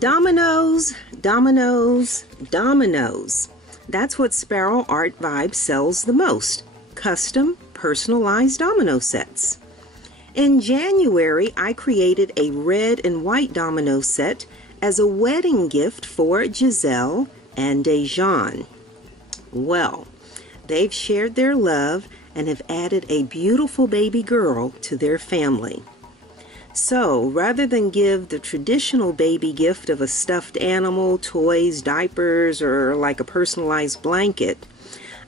Dominoes, dominoes, dominoes. That's what Sparrow Art Vibe sells the most. Custom, personalized domino sets. In January, I created a red and white domino set as a wedding gift for Giselle and Dejan. Well, they've shared their love and have added a beautiful baby girl to their family. So, rather than give the traditional baby gift of a stuffed animal, toys, diapers, or like a personalized blanket,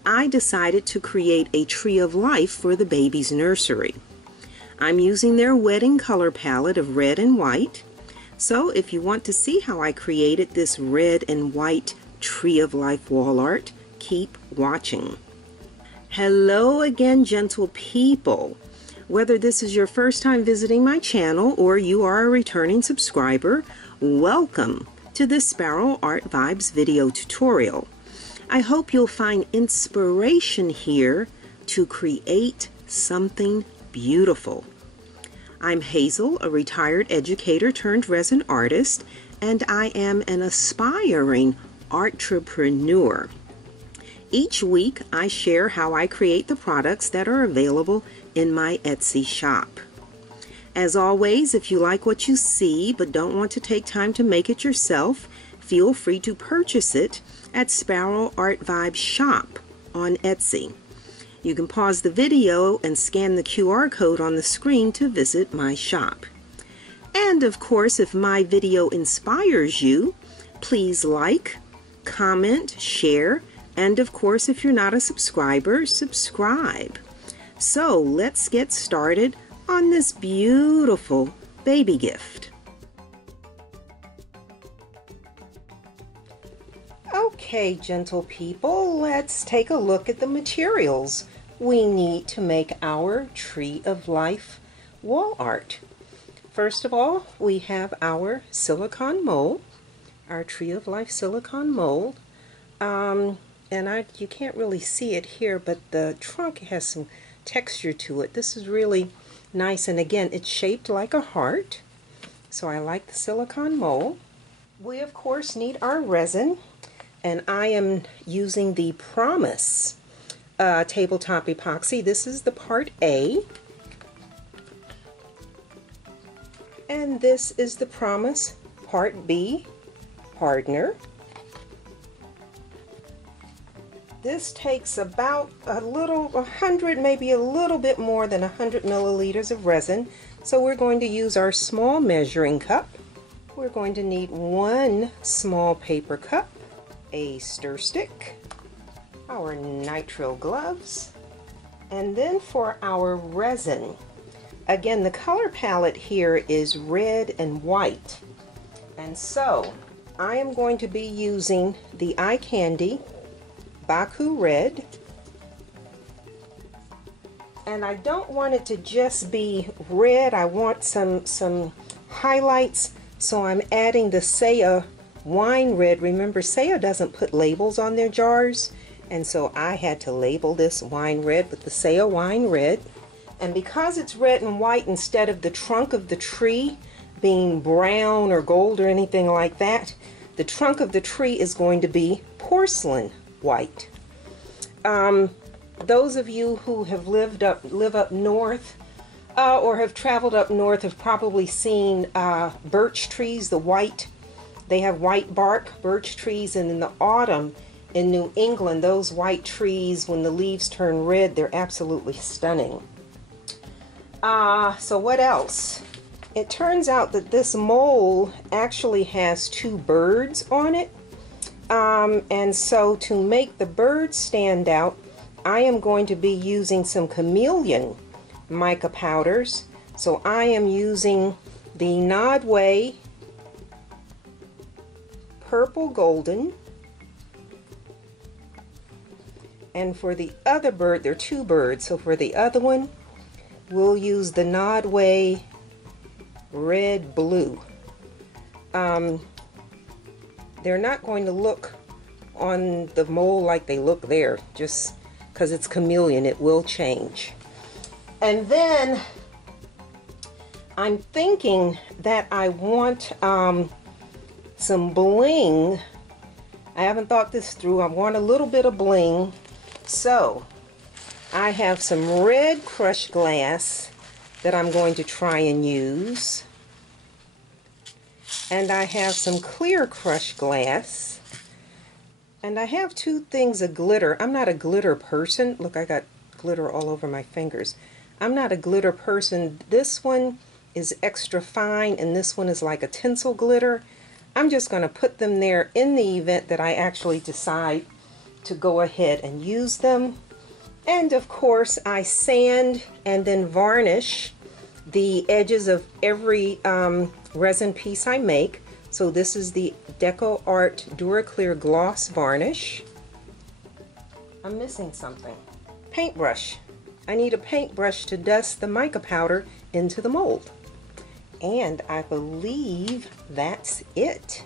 I decided to create a tree of life for the baby's nursery. I'm using their wedding color palette of red and white. So, if you want to see how I created this red and white tree of life wall art, keep watching. Hello again, gentle people. Whether this is your first time visiting my channel or you are a returning subscriber, welcome to this Sparrow Art Vibes video tutorial. I hope you'll find inspiration here to create something beautiful. I'm Hazel, a retired educator turned resin artist, and I am an aspiring artrepreneur. Each week, I share how I create the products that are available in my Etsy shop. As always, if you like what you see but don't want to take time to make it yourself, feel free to purchase it at Sparrow Art Vibe Shop on Etsy. You can pause the video and scan the QR code on the screen to visit my shop. And of course, if my video inspires you, please like, comment, share, and of course, if you're not a subscriber, subscribe. So let's get started on this beautiful baby gift. Okay, gentle people, let's take a look at the materials we need to make our Tree of Life wall art. First of all, we have our silicone mold, our Tree of Life silicone mold. You can't really see it here, but the trunk has some texture to it. This is really nice, and again, it's shaped like a heart, so I like the silicone mold. We of course need our resin, and I am using the Promise tabletop epoxy. This is the part A, and this is the Promise part B hardener. This takes about 100, maybe a little bit more than 100 milliliters of resin. So we're going to use our small measuring cup. We're going to need one small paper cup, a stir stick, our nitrile gloves, and then for our resin. Again, the color palette here is red and white. And so I am going to be using the Eye Candy Baku Red, and I don't want it to just be red. I want some highlights, so I'm adding the Saya Wine Red. Remember, Saya doesn't put labels on their jars, and so I had to label this wine red with the Saya Wine Red. And because it's red and white, instead of the trunk of the tree being brown or gold or anything like that, the trunk of the tree is going to be porcelain white. Those of you who have live up north or have traveled up north have probably seen birch trees, they have white bark birch trees, and in the autumn in New England, those white trees, when the leaves turn red, they're absolutely stunning. So what else? It turns out that this mold actually has two birds on it. And so to make the birds stand out, I am going to be using some chameleon mica powders. So I am using the Nodway Purple Golden. And for the other bird, there are two birds, so for the other one, we'll use the Nodway Red Blue. They're not going to look on the mold like they look there, just because it's chameleon, it will change. And then I'm thinking that I want some bling. I haven't thought this through. I want a little bit of bling. So I have some red crushed glass that I'm going to try and use. And I have some clear crushed glass. And I have two things of glitter. I'm not a glitter person. Look, I got glitter all over my fingers. I'm not a glitter person. This one is extra fine and this one is like a tinsel glitter. I'm just going to put them there in the event that I actually decide to go ahead and use them. And of course I sand and then varnish the edges of every resin piece I make. So this is the Deco Art Duraclear Gloss Varnish. I'm missing something. Paintbrush. I need a paintbrush to dust the mica powder into the mold. And I believe that's it.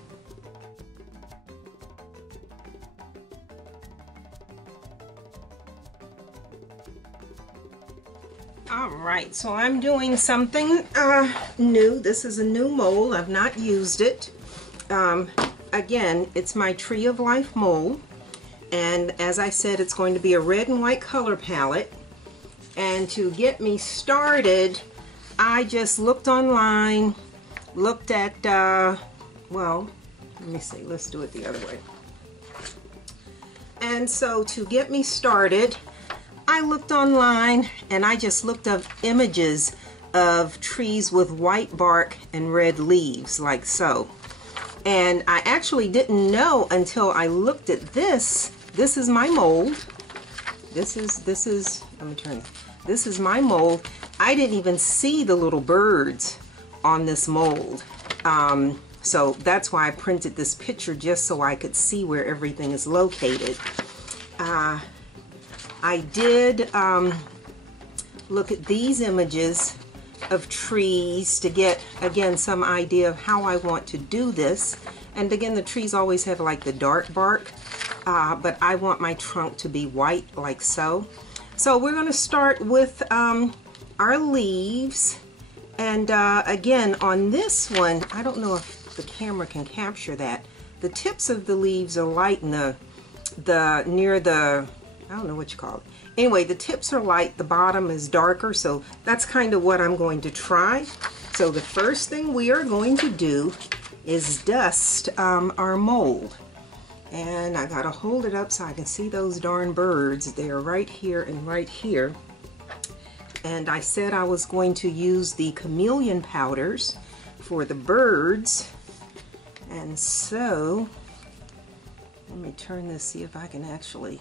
Alright, so I'm doing something new. This is a new mold. I've not used it. Again, it's my Tree of Life mold. And as I said, it's going to be a red and white color palette. And to get me started, I just looked online, looked at, well, let me see, let's do it the other way. And so to get me started, I looked online and I just looked up images of trees with white bark and red leaves, like so. And I actually didn't know until I looked at this. This is my mold. This is, let me turn it. This is my mold. I didn't even see the little birds on this mold. So that's why I printed this picture, just so I could see where everything is located. I did look at these images of trees to get, again, some idea of how I want to do this. And again, the trees always have like the dark bark, but I want my trunk to be white, like so. So we're going to start with our leaves. And again, on this one, I don't know if the camera can capture that. The tips of the leaves are light and near the, I don't know what you call it. Anyway, the tips are light, the bottom is darker, so that's kind of what I'm going to try. So the first thing we are going to do is dust our mold. And I gotta hold it up so I can see those darn birds. They're right here and right here. And I said I was going to use the chameleon powders for the birds. And so, let me turn this, see if I can actually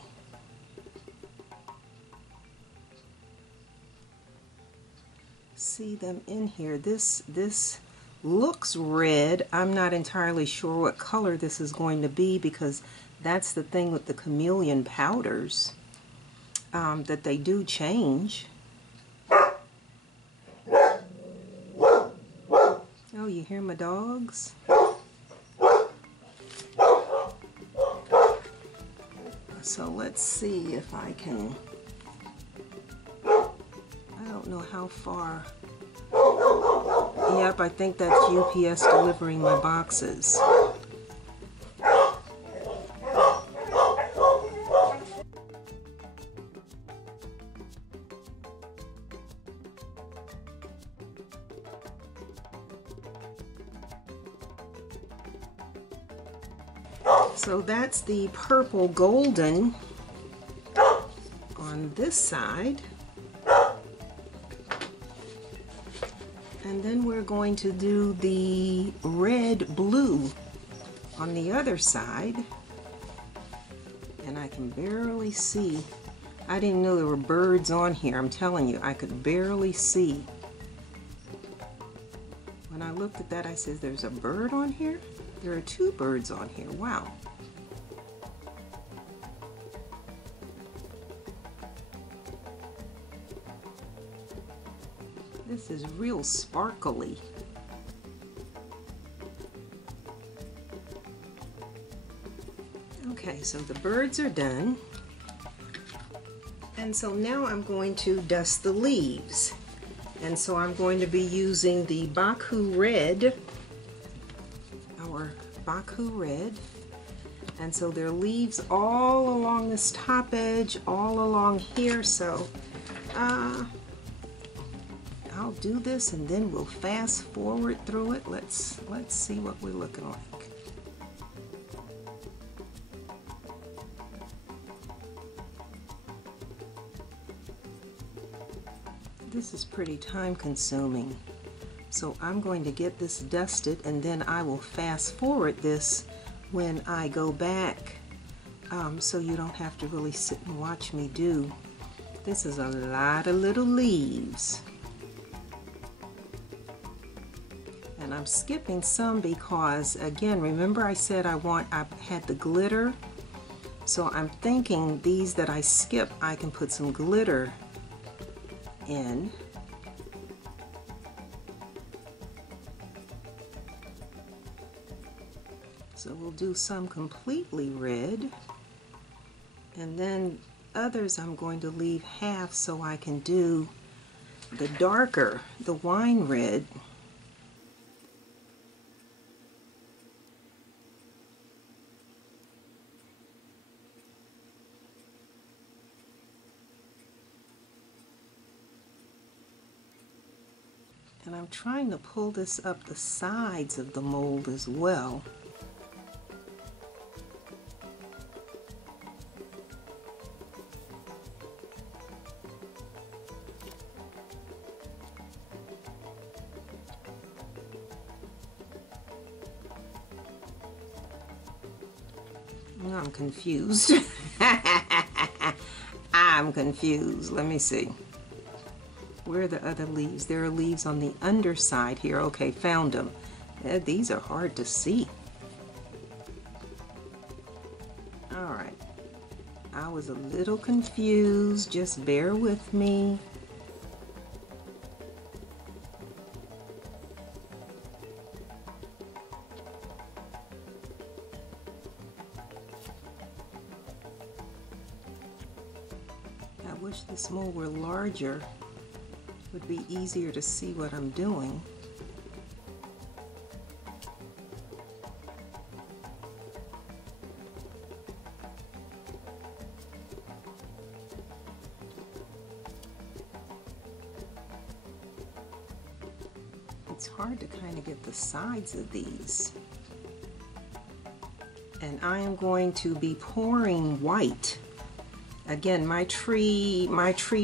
see them in here. This looks red. I'm not entirely sure what color this is going to be, because that's the thing with the chameleon powders, that they do change. Oh, you hear my dogs? So let's see if I can, I don't know how far. Yep, I think that's UPS delivering my boxes. So that's the purple golden on this side. And then we're going to do the red blue on the other side. And I can barely see. I didn't know there were birds on here. I'm telling you, I could barely see. When I looked at that, I said, there's a bird on here? There are two birds on here. Wow. This is real sparkly. Okay, so the birds are done. And so now I'm going to dust the leaves. And so I'm going to be using the Baku Red, our Baku red. And so there are leaves all along this top edge, all along here. So I'll do this and then we'll fast forward through it. Let's see what we're looking like. This is pretty time consuming. So I'm going to get this dusted and then I will fast forward this when I go back, so you don't have to really sit and watch me do. This is a lot of little leaves. And I'm skipping some because, again, remember I said I had the glitter. So I'm thinking these that I skip, I can put some glitter in. So we'll do some completely red, and then others I'm going to leave half so I can do the darker, the wine red. And I'm trying to pull this up the sides of the mold as well. I'm confused. I'm confused. Let me see. Where are the other leaves? There are leaves on the underside here. Okay, found them. These are hard to see. All right. I was a little confused. Just bear with me. I wish this mold were larger. It would be easier to see what I'm doing. It's hard to kind of get the sides of these. And I am going to be pouring white. Again, my tree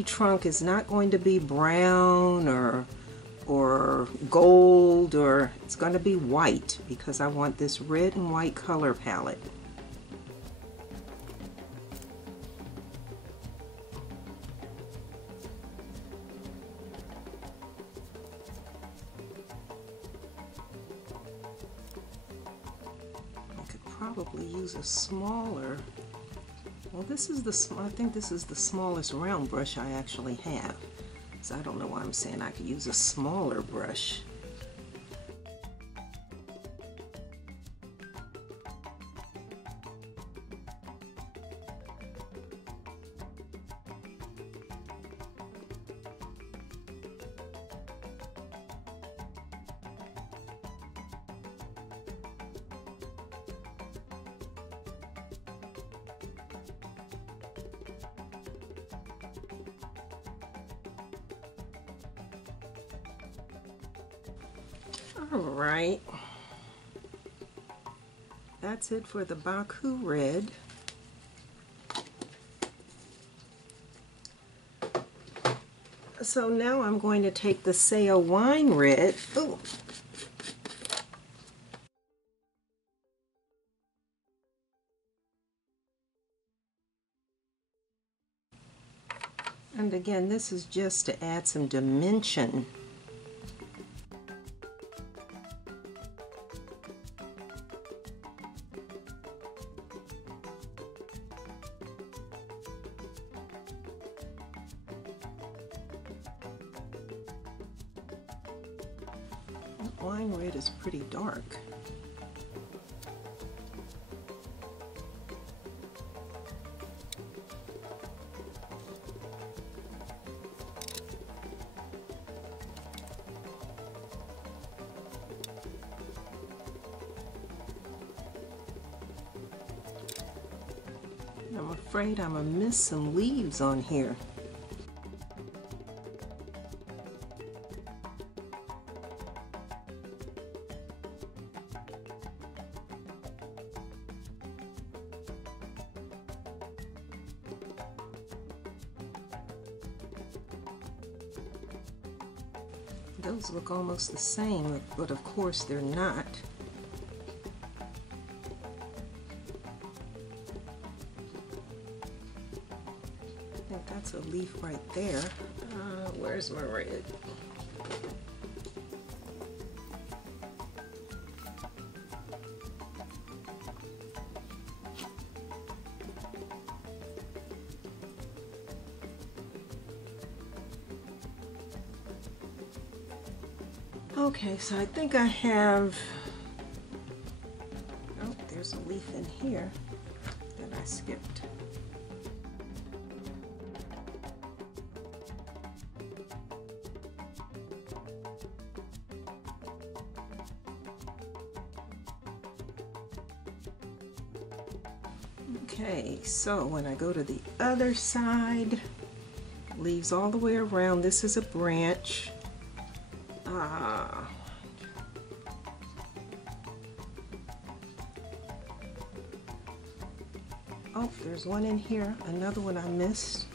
trunk is not going to be brown or gold, or it's going to be white because I want this red and white color palette. I could probably use a smaller. Well, this is I think this is the smallest round brush I actually have. So I don't know why I'm saying I could use a smaller brush. Alright, that's it for the Baku red. So now I'm going to take the Saya wine red. Ooh. And again, this is just to add some dimension. Wine red is pretty dark. afraid I'm gonna miss some leaves on here. Those look almost the same, but of course they're not. I think that's a leaf right there. Where's my red? Okay, so I think I have, oh, there's a leaf in here that I skipped. Okay, so when I go to the other side, leaves all the way around. This is a branch. Oh, there's one in here, another one I missed.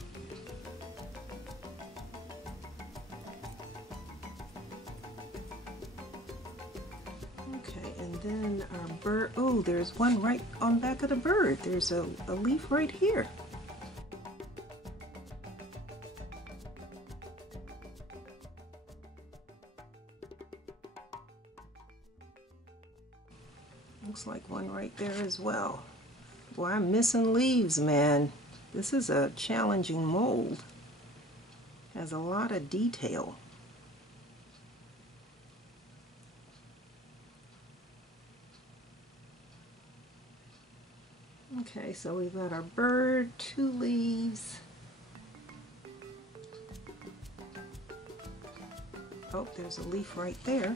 Okay, and then our bird, oh, there's one right on back of the bird. There's a leaf right here. Looks like one right there as well. Boy, I'm missing leaves, man. This is a challenging mold. Has a lot of detail. Okay, so we've got our bird, 2 leaves. Oh, there's a leaf right there.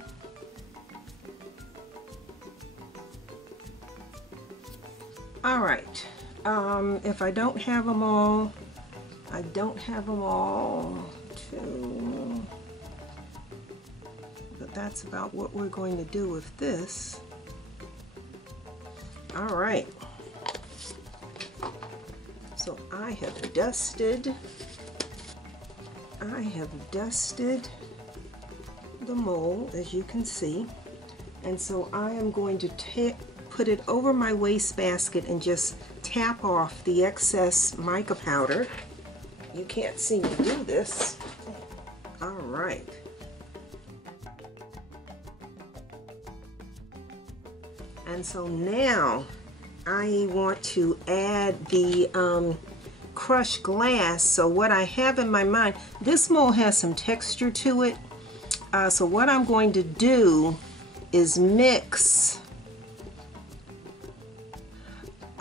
All right, if I don't have them all, too, but that's about what we're going to do with this. All right, so I have dusted the mold, as you can see, and so I am going to put it over my wastebasket and just tap off the excess mica powder. You can't see me do this. All right. And so now I want to add the crushed glass. So what I have in my mind, this mold has some texture to it. So what I'm going to do is mix,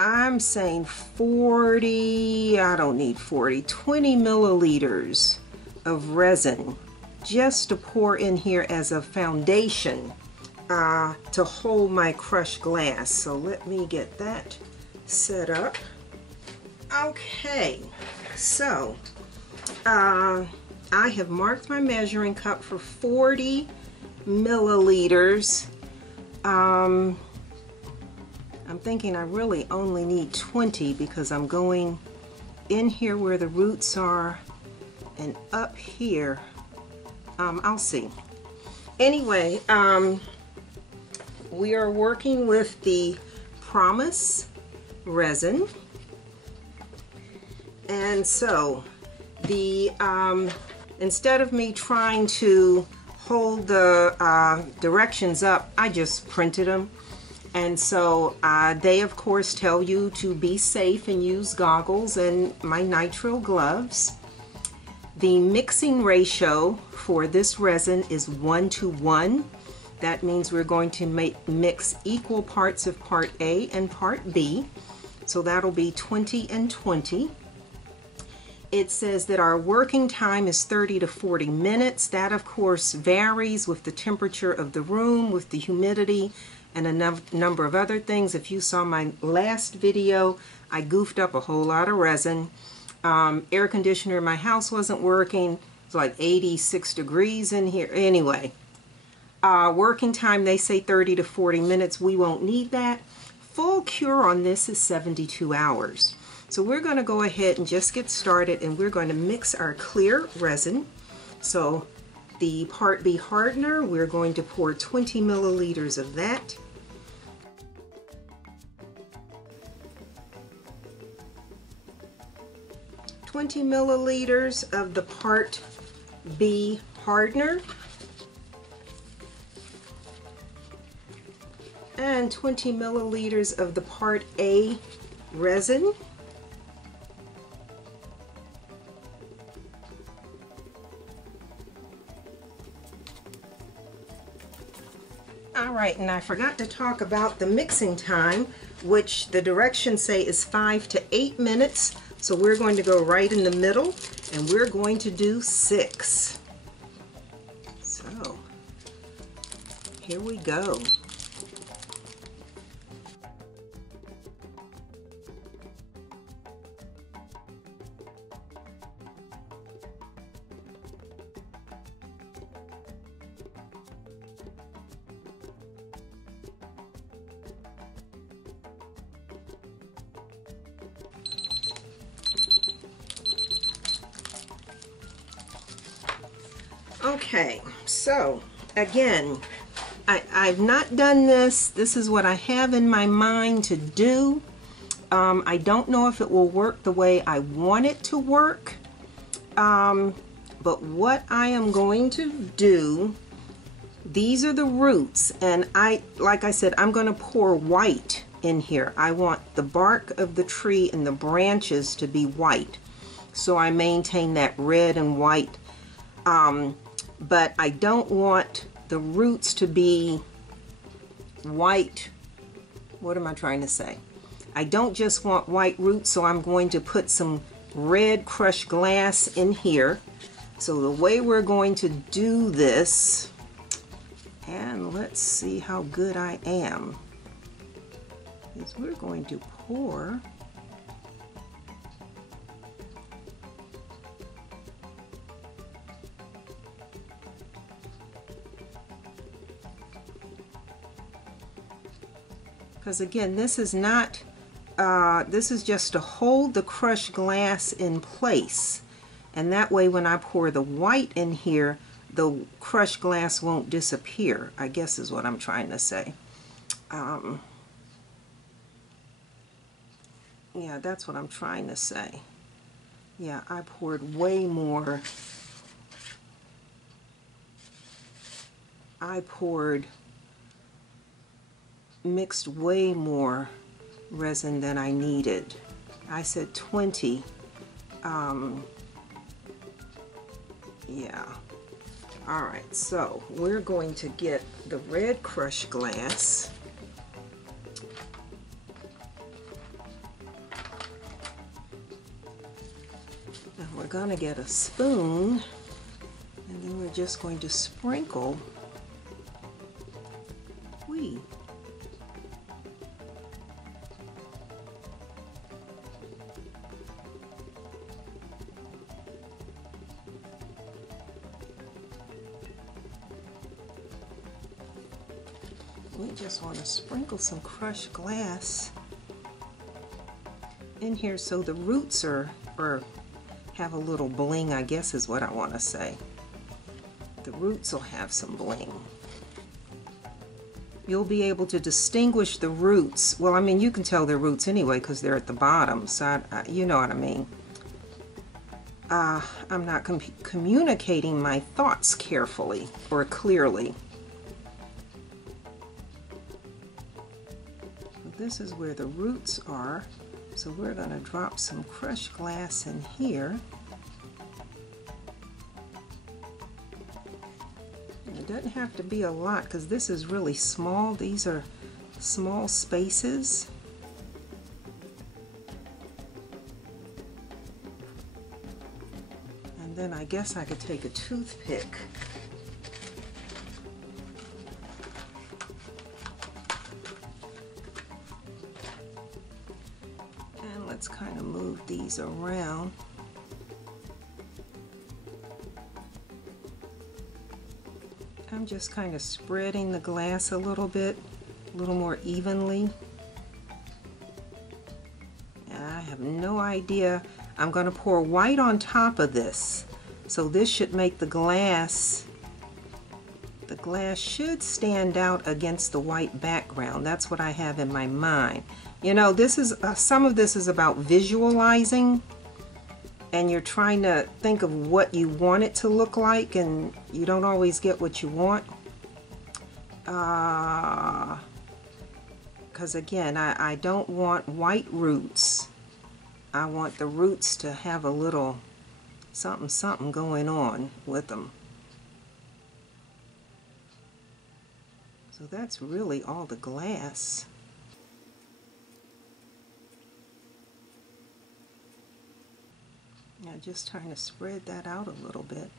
I'm saying 40, I don't need 40, 20 milliliters of resin just to pour in here as a foundation to hold my crushed glass. So let me get that set up. Okay, so I have marked my measuring cup for 40 milliliters. I'm thinking I really only need 20 because I'm going in here where the roots are and up here. I'll see. Anyway, we are working with the Promise resin. And so the instead of me trying to hold the directions up, I just printed them. And so they of course tell you to be safe and use goggles and my nitrile gloves. The mixing ratio for this resin is 1:1. That means we're going to mix equal parts of part A and part B. So that'll be 20 and 20. It says that our working time is 30 to 40 minutes. That of course varies with the temperature of the room, with the humidity, and a number of other things. If you saw my last video, I goofed up a whole lot of resin. Air conditioner in my house wasn't working. It's like 86 degrees in here. Anyway, working time, they say 30 to 40 minutes. We won't need that. Full cure on this is 72 hours. So we're going to go ahead and just get started, and we're going to mix our clear resin. So the Part B hardener, we're going to pour 20 milliliters of that. $20 milliliters of the Part B hardener, and 20 milliliters of the Part A resin. Alright, and I forgot to talk about the mixing time, which the directions say is 5 to 8 minutes. So we're going to go right in the middle, and we're going to do 6. So, here we go. Okay, so again, I've not done this. This is what I have in my mind to do. I don't know if it will work the way I want it to work, but what I am going to do, these are the roots, and like I said, I'm going to pour white in here. I want the bark of the tree and the branches to be white, so I maintain that red and white. But I don't want the roots to be white. What am I trying to say? I don't just want white roots, so I'm going to put some red crushed glass in here. So the way we're going to do this, and let's see how good I am, is we're going to pour because again, this is not, this is just to hold the crushed glass in place, and that way when I pour the white in here, the crushed glass won't disappear, I guess is what I'm trying to say. Yeah, that's what I'm trying to say. Yeah, I poured way more. Mixed way more resin than I needed. I said 20. Yeah. Alright, so we're going to get the red crushed glass. And we're going to get a spoon, and then we're just going to sprinkle. We just want to sprinkle some crushed glass in here so the roots have a little bling, I guess is what I want to say. The roots will have some bling. You'll be able to distinguish the roots. Well, I mean, you can tell they're roots anyway because they're at the bottom, so you know what I mean. I'm not communicating my thoughts carefully or clearly. This is where the roots are, so we're going to drop some crushed glass in here. And it doesn't have to be a lot because this is really small. These are small spaces. And then I guess I could take a toothpick these around. I'm just kind of spreading the glass a little bit, a little more evenly. And I have no idea. I'm going to pour white on top of this. So this should make the glass should stand out against the white background. That's what I have in my mind. You know, this is some of this is about visualizing, and you're trying to think of what you want it to look like, and you don't always get what you want. Because again, I don't want white roots. I want the roots to have a little something going on with them. So that's really all the glass. Now just trying to spread that out a little bit.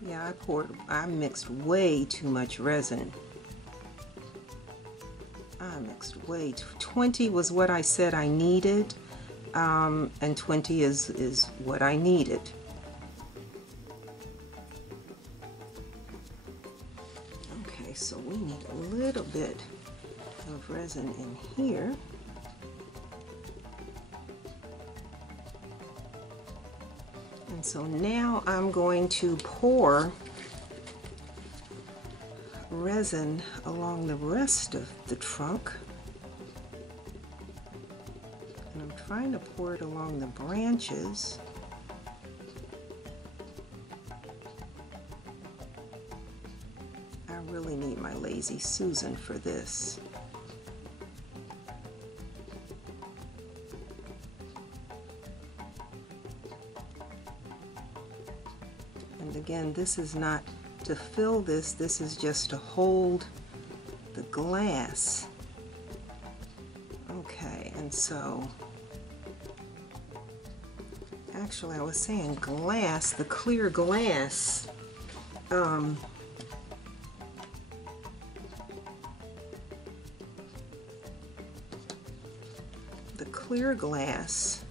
Yeah, I mixed way too much resin. I mixed way too. 20 was what I said I needed, and 20 is what I needed. Okay, so we need a little bit of resin in here. And so now I'm going to pour resin along the rest of the trunk. And I'm trying to pour it along the branches. I really need my Lazy Susan for this. And again, this is not to fill this, this is just to hold the glass. Okay, and so actually I was saying glass, the clear glass. The clear glass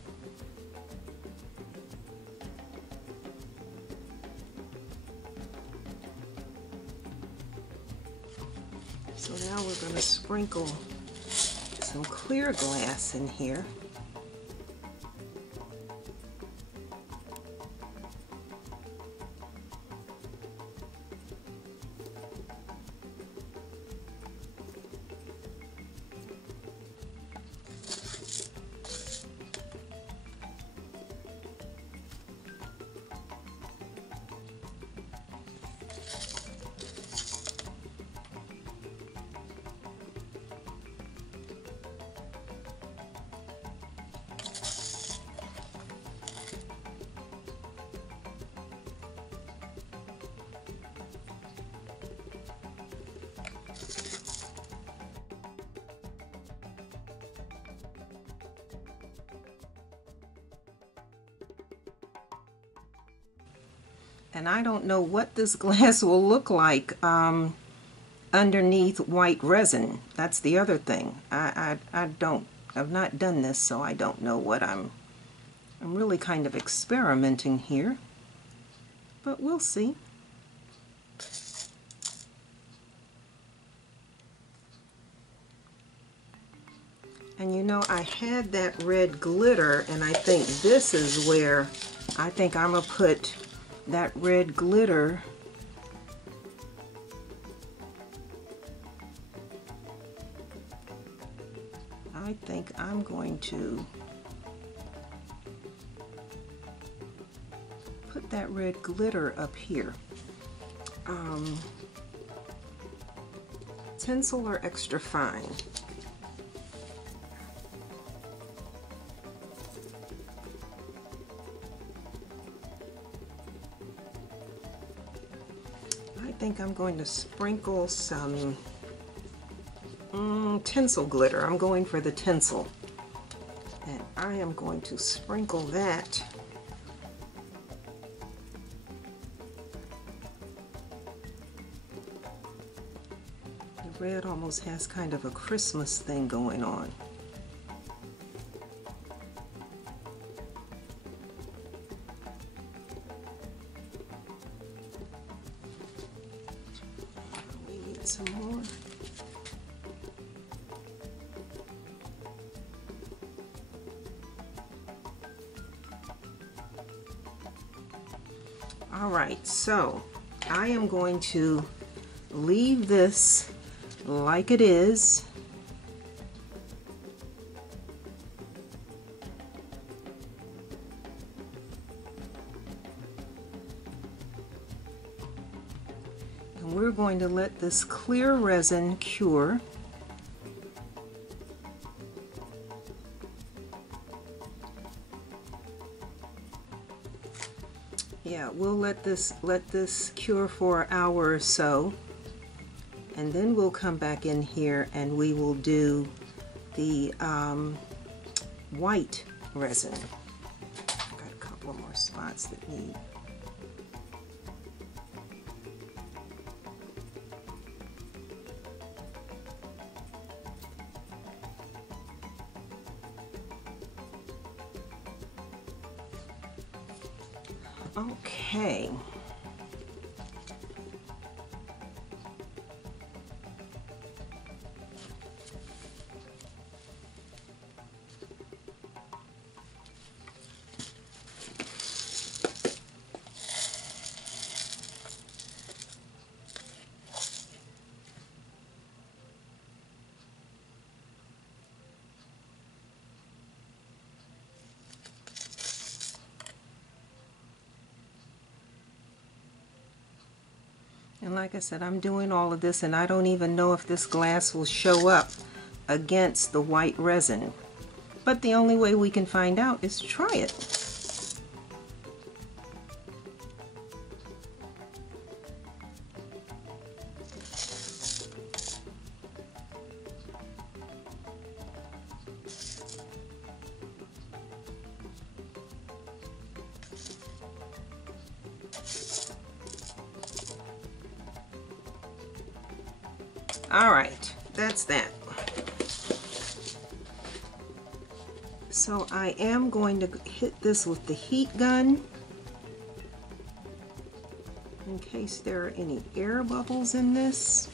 so now we're going to sprinkle some clear glass in here. And I don't know what this glass will look like underneath white resin. That's the other thing. I've not done this, so I don't know what I'm really kind of experimenting here, but we'll see. And you know, I had that red glitter, and I think this is where I think I'm gonna put that red glitter I think I'm going to put that red glitter up here. Tinsel or extra fine? I think I'm going to sprinkle some tinsel glitter. I'm going for the tinsel. And I am going to sprinkle that Red almost has kind of a Christmas thing going on. We need some more. All right, so I am going to leave this like it is. And we're going to let this clear resin cure. Yeah, we'll let this cure for an hour or so, and then we'll come back in here and we will do the white resin. Got a couple more spots that need. Okay. And like I said, I'm doing all of this and I don't even know if this glass will show up against the white resin. But the only way we can find out is to try it. All right, that's that. So I am going to hit this with the heat gun in case there are any air bubbles in this.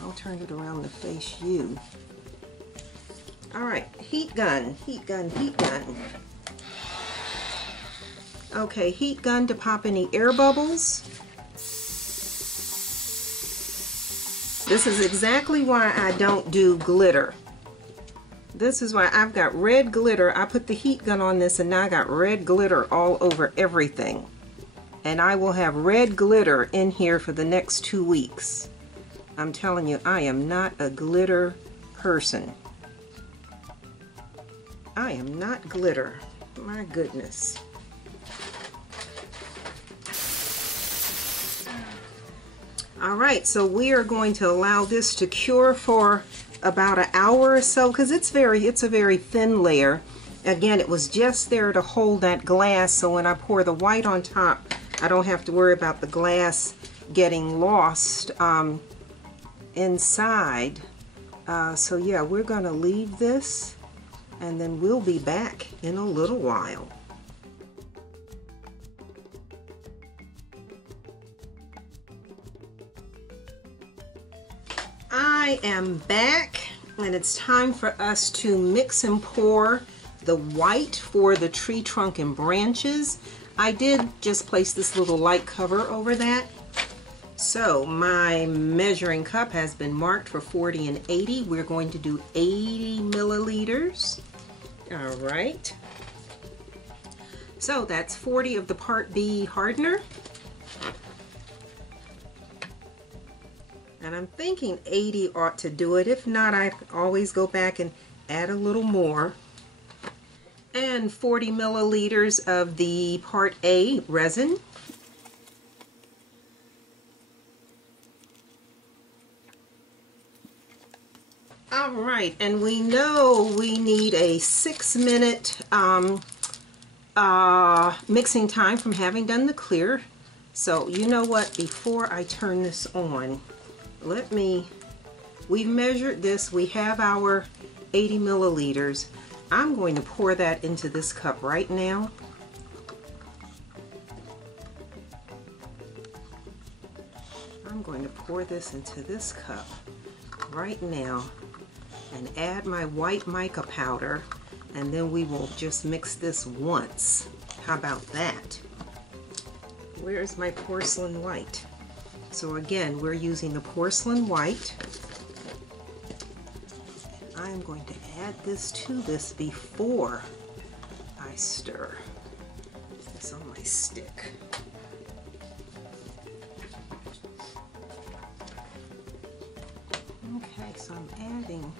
I'll turn it around to face you. All right, heat gun, heat gun, heat gun. Okay, heat gun to pop any air bubbles. This is exactly why I don't do glitter. This is why I've got red glitter. I put the heat gun on this and now I got red glitter all over everything. And I will have red glitter in here for the next 2 weeks. I'm telling you, I am not a glitter person. I am not glitter. My goodness. All right, so we are going to allow this to cure for about an hour or so because it's a very thin layer. Again, it was just there to hold that glass, so when I pour the white on top, I don't have to worry about the glass getting lost inside. So yeah, we're gonna leave this and then we'll be back in a little while. I am back and it's time for us to mix and pour the white for the tree trunk and branches. I did just place this little light cover over that. So my measuring cup has been marked for 40 and 80. We're going to do 80 milliliters. All right. So that's 40 of the Part B hardener. And I'm thinking 80 ought to do it. If not, I always go back and add a little more. And 40 milliliters of the Part A resin. All right, and we know we need a 6-minute mixing time from having done the clear. So you know what, before I turn this on, we've measured this. We have our 80 milliliters. I'm going to pour that into this cup right now. I'm going to pour this into this cup right now and add my white mica powder, and then we will just mix this once. How about that? Where's my porcelain white? So again, we're using the porcelain white. I'm going to add this to this before I stir. It's on my stick. Okay, so I'm adding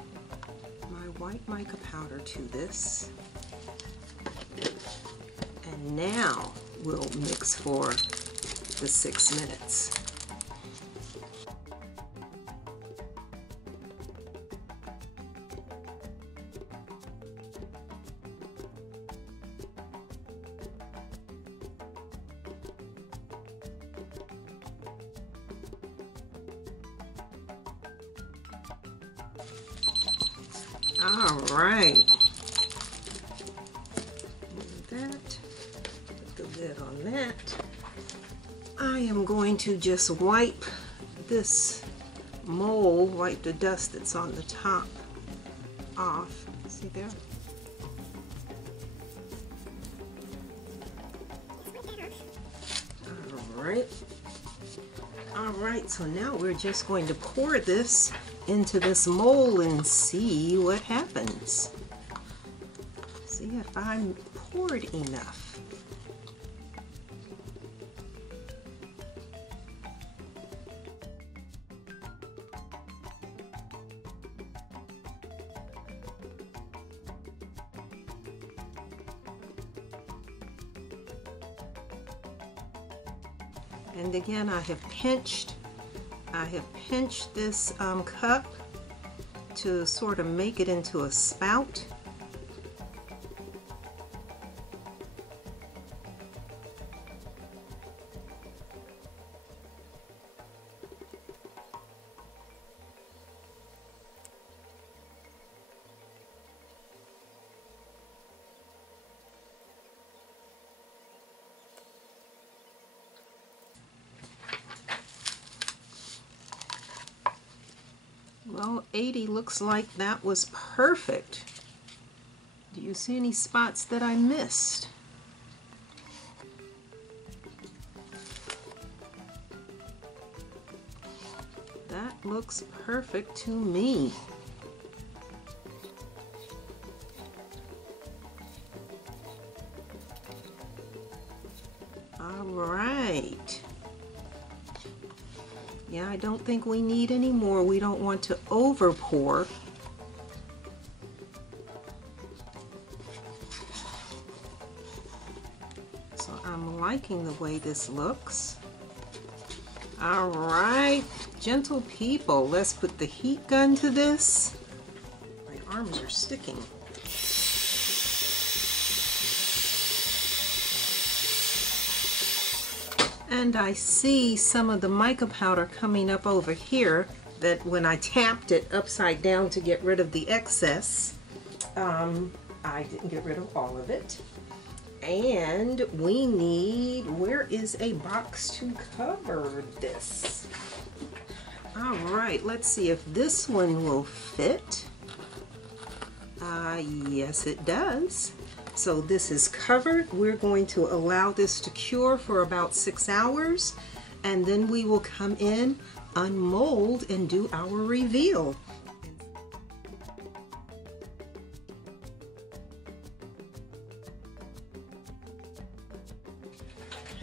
my white mica powder to this. And now we'll mix for the 6 minutes. All right. That. Put the lid on that. I am going to just wipe this mold, wipe the dust that's on the top off. See there? All right, so now we're just going to pour this into this mold and see what happens. See if I'm poured enough. And again, I have pinched this cup to sort of make it into a spout. Well, 80 looks like that was perfect. Do you see any spots that I missed? That looks perfect to me. All right. Yeah, I don't think we need any more. We don't want to over pour. So I'm liking the way this looks. All right, gentle people, let's put the heat gun to this. My arms are sticking. And I see some of the mica powder coming up over here that when I tapped it upside down to get rid of the excess, I didn't get rid of all of it. And we need, where is a box to cover this? All right, let's see if this one will fit. Yes, it does. So this is covered. We're going to allow this to cure for about 6 hours, and then we will come in, unmold, and do our reveal.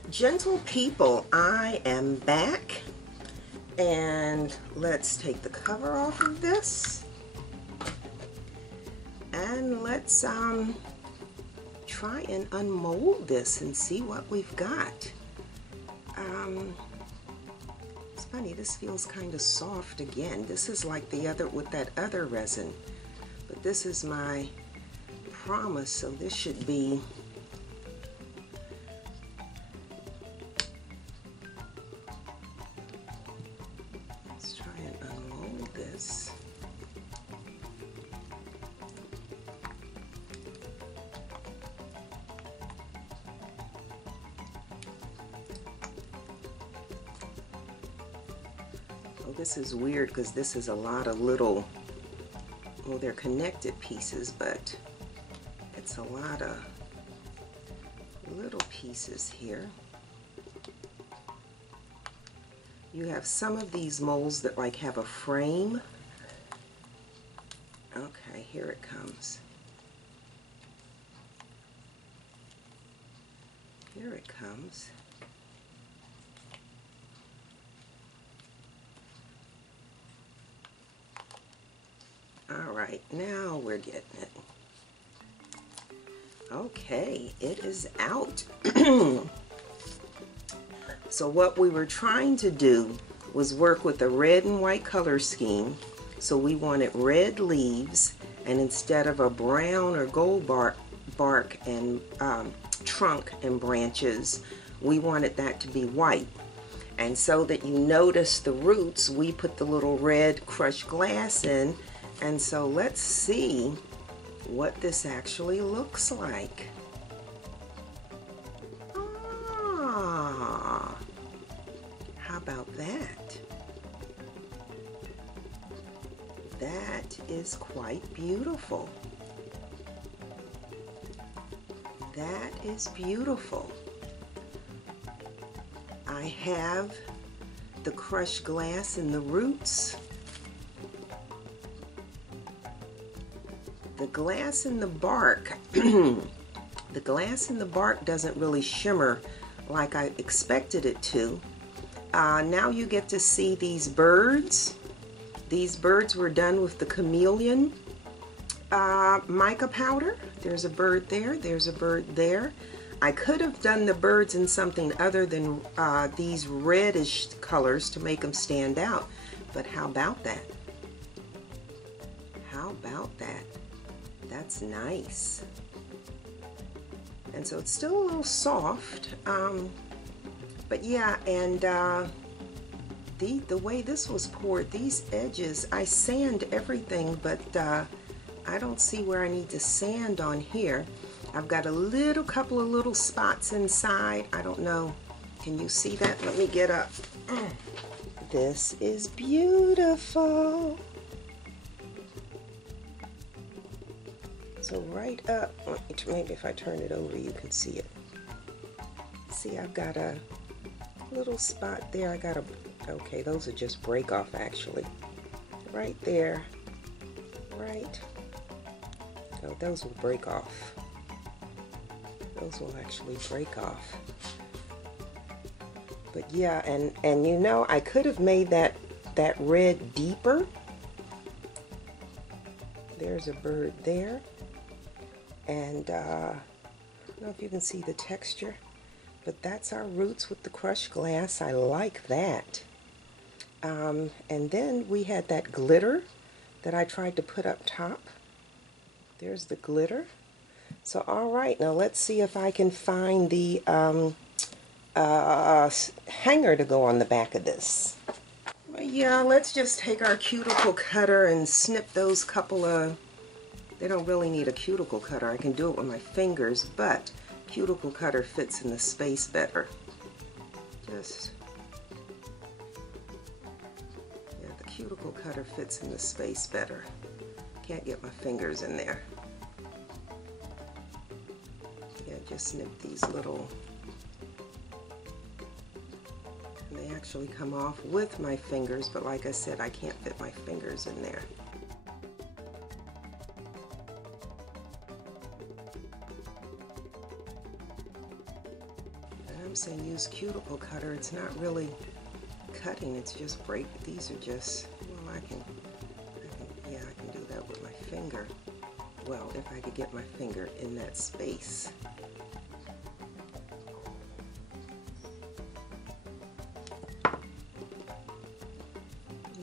Gentle people, I am back, and let's take the cover off of this, and let's try and unmold this and see what we've got. It's funny, this feels kind of soft again. This is like the other with that other resin, but this is my promise, so this should be let's try and This is weird because this is a lot of little, well, they're connected pieces, but it's a lot of little pieces here. You have some of these molds that like have a frame. Okay, here it comes. Here it comes. All right, now we're getting it. Okay, it is out. So what we were trying to do was work with a red and white color scheme. So we wanted red leaves, and instead of a brown or gold bark and trunk and branches, we wanted that to be white. And so that you notice the roots, we put the little red crushed glass in. And so let's see what this actually looks like. Ah, how about that? That is quite beautiful. That is beautiful. I have the crushed glass in the roots. The glass in the bark, the glass in the bark doesn't really shimmer like I expected it to. Now you get to see these birds. These birds were done with the chameleon mica powder. There's a bird there, there's a bird there. I could have done the birds in something other than these reddish colors to make them stand out, but how about that? How about that? That's nice. And so it's still a little soft, but yeah, and the way this was poured, these edges, I sand everything, but I don't see where I need to sand on here. I've got a couple of little spots inside. I don't know. Can you see that? Let me get up. This is beautiful. So right up, maybe if I turn it over you can see it. See, I've got a little spot there. Okay, those are just break off actually. Right there, right. Oh, those will break off. Those will actually break off. But yeah, and you know, I could have made that red deeper. There's a bird there. And I don't know if you can see the texture, but that's our roots with the crushed glass. I like that. And then we had that glitter that I tried to put up top. There's the glitter. So all right, now let's see if I can find the hanger to go on the back of this. Well, yeah, let's just take our cuticle cutter and snip those couple of... They don't really need a cuticle cutter. I can do it with my fingers, but cuticle cutter fits in the space better. Just, yeah, the cuticle cutter fits in the space better. Can't get my fingers in there. Yeah, just snip these little, and they actually come off with my fingers, but like I said, I can't fit my fingers in there. I'm saying use cuticle cutter. It's not really cutting, it's just break. These are just, well, I can do that with my finger. Well, if I could get my finger in that space. And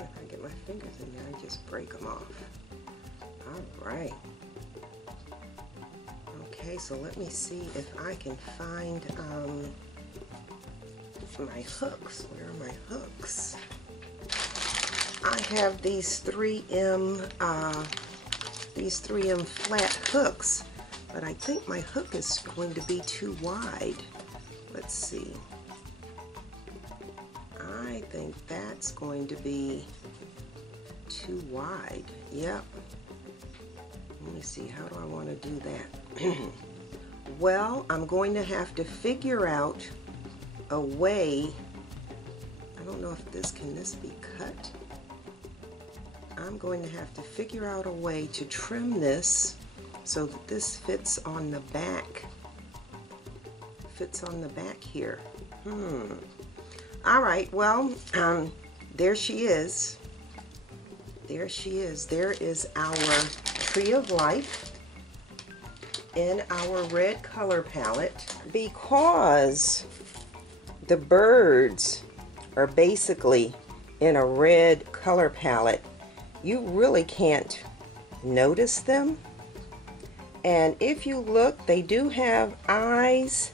if I get my fingers in there, I just break them off. All right. Okay, so let me see if I can find my hooks. Where are my hooks? I have these 3M flat hooks, but I think my hook is going to be too wide. Let's see. I think that's going to be too wide. Yep. Let me see, how do I want to do that? Well, I'm going to have to figure out a way. I don't know if can this be cut? I'm going to have to figure out a way to trim this so that this fits on the back. Fits on the back here. All right, well, there she is. There she is. There is our Tree of Life in our red color palette. Because the birds are basically in a red color palette, you really can't notice them. And if you look, they do have eyes,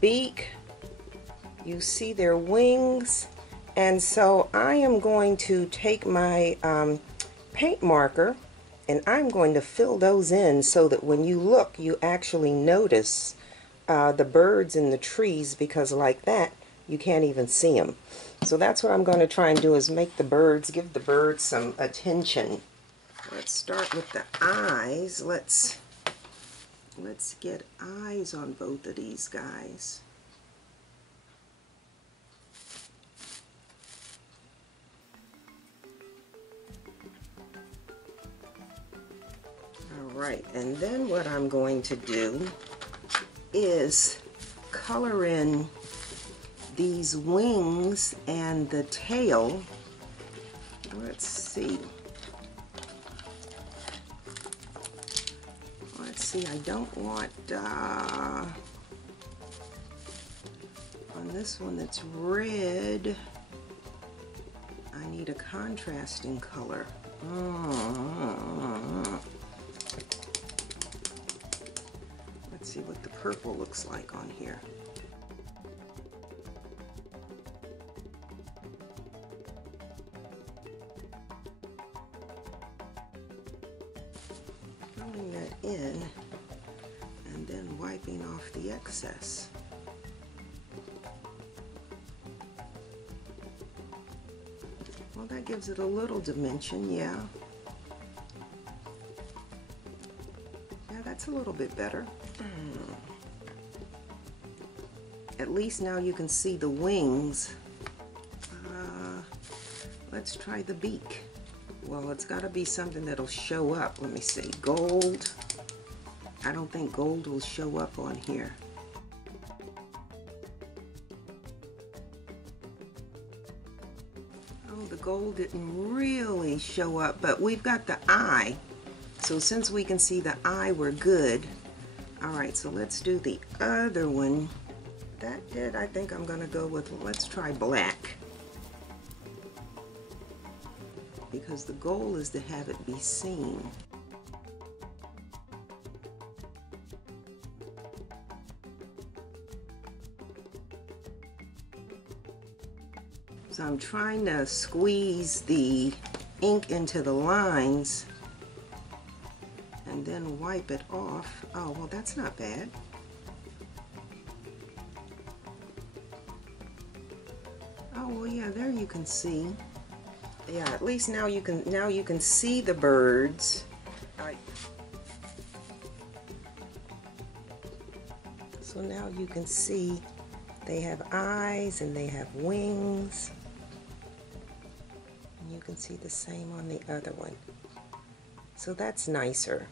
beak, you see their wings. And so I am going to take my paint marker and I'm going to fill those in so that when you look, you actually notice the birds in the trees, because like that, you can't even see them. So that's what I'm going to try and do, is make the birds, give the birds some attention. Let's start with the eyes. Let's get eyes on both of these guys. Alright, and then what I'm going to do is color in these wings and the tail. Let's see. I don't want, on this one that's red, I need a contrasting color. Let's see what the purple looks like on here. Filling that in and then wiping off the excess. Well, that gives it a little dimension, yeah. Yeah, that's a little bit better. At least now you can see the wings. Let's try the beak. Well, it's got to be something that'll show up. Let me see. Gold. I don't think gold will show up on here. Oh, the gold didn't really show up, but we've got the eye. So since we can see the eye, we're good. All right, so let's do the other one. That did. I think I'm going to go with, let's try black. Because the goal is to have it be seen. So I'm trying to squeeze the ink into the lines and then wipe it off. Oh, well, that's not bad. Oh, well, yeah, there you can see. Yeah, at least now you can see the birds. So now you can see they have eyes and they have wings. And you can see the same on the other one. So that's nicer.